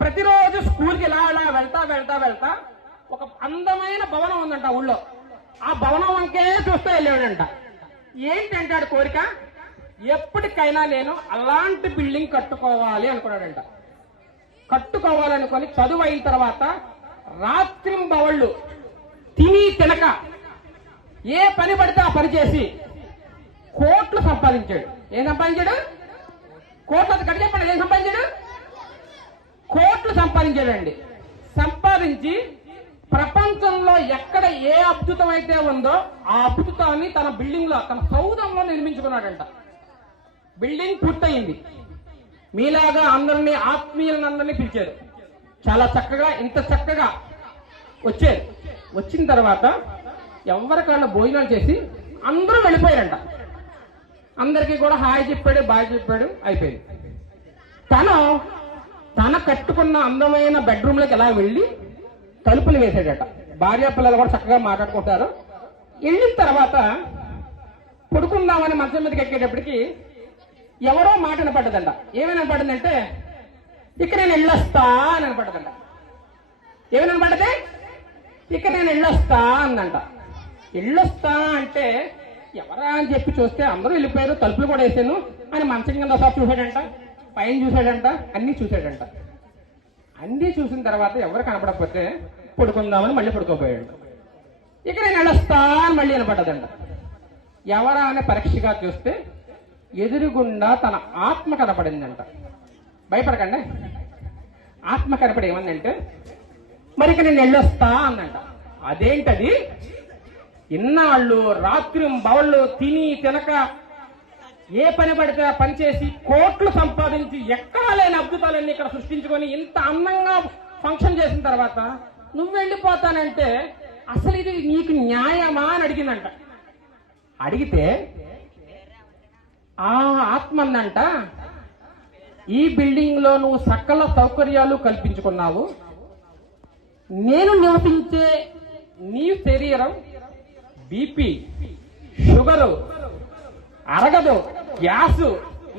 ప్రతిరోజు స్కూల్కి ఇలా ఇలా వెళ్తా వెళ్తా వెళ్తా ఒక అందమైన భవనం ఉందంట ఊళ్ళో. ఆ భవనం వంకే చూస్తూ వెళ్ళాడంట. ఏంటంటాడు కోరిక, ఎప్పటికైనా నేను అలాంటి బిల్డింగ్ కట్టుకోవాలి అనుకున్నాడంట. కట్టుకోవాలనుకొని చదువు అయిన తర్వాత రాత్రింబవళ్ళు తిని తినక ఏ పని పడితే ఆ పని చేసి కోట్లు సంపాదించాడు. ఏం సంపాదించాడు? కోట్లు. అది కట్టి చెప్పండి, ఏం సంపాదించాడు? కోట్లు సంపాదించాడండి. సంపాదించి ప్రపంచంలో ఎక్కడ ఏ అద్భుతం అయితే ఉందో ఆ అద్భుతాన్ని తన బిల్డింగ్ లో, తన సౌధంలో నిర్మించుకున్నాడంట. బిల్డింగ్ పూర్తయింది. మీలాగా అందరినీ, ఆత్మీయులందరినీ పిలిచారు. చాలా చక్కగా, ఇంత చక్కగా వచ్చారు. వచ్చిన తర్వాత ఎవరికైనా భోజనాలు చేసి అందరూ వెళ్ళిపోయారంట. అందరికీ కూడా హాయ్ చెప్పాడు, బాయ్ చెప్పాడు, అయిపోయింది. తన కట్టుకున్న అందమైన బెడ్రూమ్లోకి ఎలా వెళ్ళి తలుపులు వేసాడట. భార్య పిల్లలు కూడా చక్కగా మాట్లాడుకుంటారు. వెళ్ళిన తర్వాత పడుకుందామని మంచం మీదకి ఎక్కేటప్పటికి ఎవరో మాట వినపడ్డదంట. ఏమైనా పడిందంటే, ఇక్కడ నేను వెళ్ళొస్తా అని వినపడ్డదంట. ఏమైనా వినపడ్డది? ఇక్కడ నేను వెళ్ళొస్తా అందంట. వెళ్ళొస్తా అంటే ఎవరా అని చెప్పి చూస్తే అందరూ వెళ్ళిపోయారు, తలుపులు కూడా వేసాను అని మంచం కింద ఒకసారి చూశాడంట, పైన చూశాడంట, అన్నీ చూశాడంట. అన్నీ చూసిన తర్వాత ఎవరు కనపడకపోతే పడుకుందామని మళ్ళీ పడుకోపోయాడు. ఇక నేను వెళ్ళొస్తా అని మళ్ళీ వినపడ్డదంట. ఎవరా అనే పరీక్షగా చూస్తే ఎదురుగుండా తన ఆత్మ కనపడిందంట. భయపడకండి, ఆత్మ కనపడి ఏమందంటే, మరి ఇక నేను వెళ్ళొస్తా అందంట. అదేంటది? ఇన్నాళ్ళు రాత్రి బవళ్ళు తిని తినక ఏ పని పడితే ఆ పని చేసి కోట్లు సంపాదించి ఎక్కడా లేని అద్భుతాలన్నీ ఇక్కడ సృష్టించుకొని ఇంత అందంగా ఫంక్షన్ చేసిన తర్వాత నువ్వు వెళ్ళిపోతానంటే అసలు ఇది నీకు న్యాయమా అని అడిగిందంట. అడిగితే ఆ ఆత్మ అందంట, ఈ బిల్డింగ్ లో నువ్వు సకల సౌకర్యాలు కల్పించుకున్నావు. నేను నివసించే నీ శరీరం బీపీ, షుగరు, అరగదు, గ్యాసు,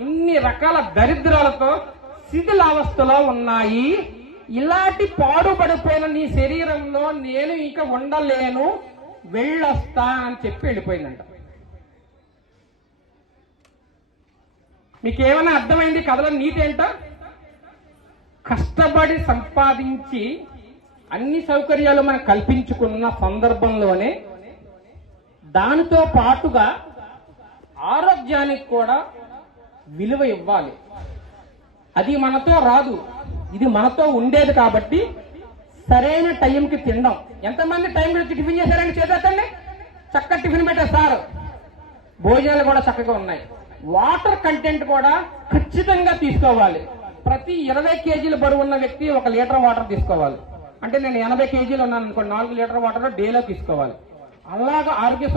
ఇన్ని రకాల దరిద్రాలతో శిథిలావస్థలో ఉన్నాయి. ఇలాంటి పాడుపడిపోయిన నీ శరీరంలో నేను ఇక ఉండలేను, వెళ్ళొస్తా అని చెప్పి వెళ్ళిపోయిందంట. మీకేమైనా అర్థమైంది కథలో నీతి ఏంటో? కష్టపడి సంపాదించి అన్ని సౌకర్యాలు మనం కల్పించుకున్న సందర్భంలోనే దానితో పాటుగా ఆరోగ్యానికి కూడా విలువ ఇవ్వాలి. అది మనతో రాదు, ఇది మనతో ఉండేది. కాబట్టి సరైన టైంకి తినడం. ఎంతమంది టైం గురించి టిఫిన్ చేశారని చేద్దండి? చక్కగా టిఫిన్ పెట్టారు సార్. భోజనాలు కూడా చక్కగా ఉన్నాయి. వాటర్ కంటెంట్ కూడా ఖచ్చితంగా తీసుకోవాలి. ప్రతి 20 కేజీల బరువు ఉన్న వ్యక్తి 1 లీటర్ వాటర్ తీసుకోవాలి. అంటే నేను 80 కేజీలు ఉన్నాను అనుకోండి, 4 లీటర్ వాటర్ డేలో తీసుకోవాలి. అలాగా ఆరోగ్య